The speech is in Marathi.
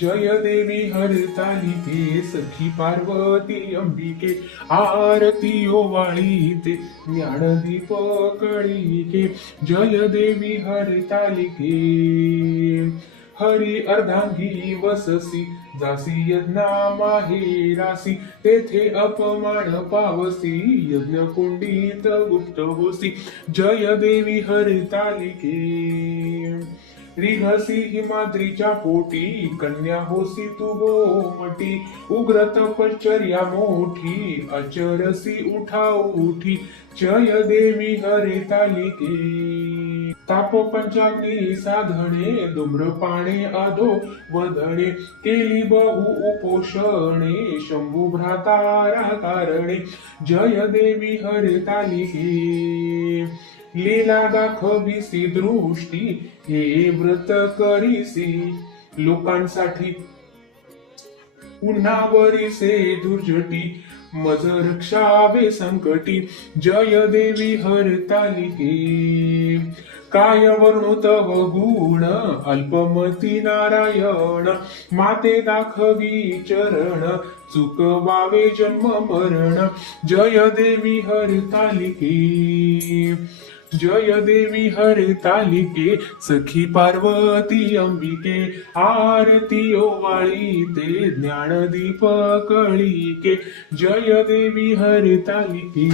जय देवी हरतालिके सखी पार्वती अंबिके आरती ओवाळी ते ज्ञानदीप कळीके जय देवी हरतालिके हरी अर्धांगी वससी जासी यज्ञा माहेरासी तेथे अपमान पावसी यज्ञ कुंडीत गुप्त होसी. जय देवी हरितालिके रिघसी हिमाद्रीच्या पोटी कन्या होसी तू गोमटी उग्र तपश्चर्या मोठी अचरसी उठा उठी चय देवी हरे हरितालिके ताप पंचाग्नी साधणे धूम्रपाणे अधो वधणे केली बहु उपोषणे शंभू भ्रातारा कारणे जय देवी हरे हरतालिके लीला दाखविसी दृष्टी हे व्रत करीसी. लोकांसाठी उन्हावरीसे दुर्जटी मज रक्षावे संकटी. जय देवी हरतालिके. काय वर्णु तव गुण अल्पमती नारायण. माते दाखवी चरण चुकवावे जन्म मरण. जय देवी हरतालिके. जय देवी हरतालिके सखी पार्वती अंबिके आरती ओवाळी ते ज्ञानदीप कळीके जय देवी हरतालिके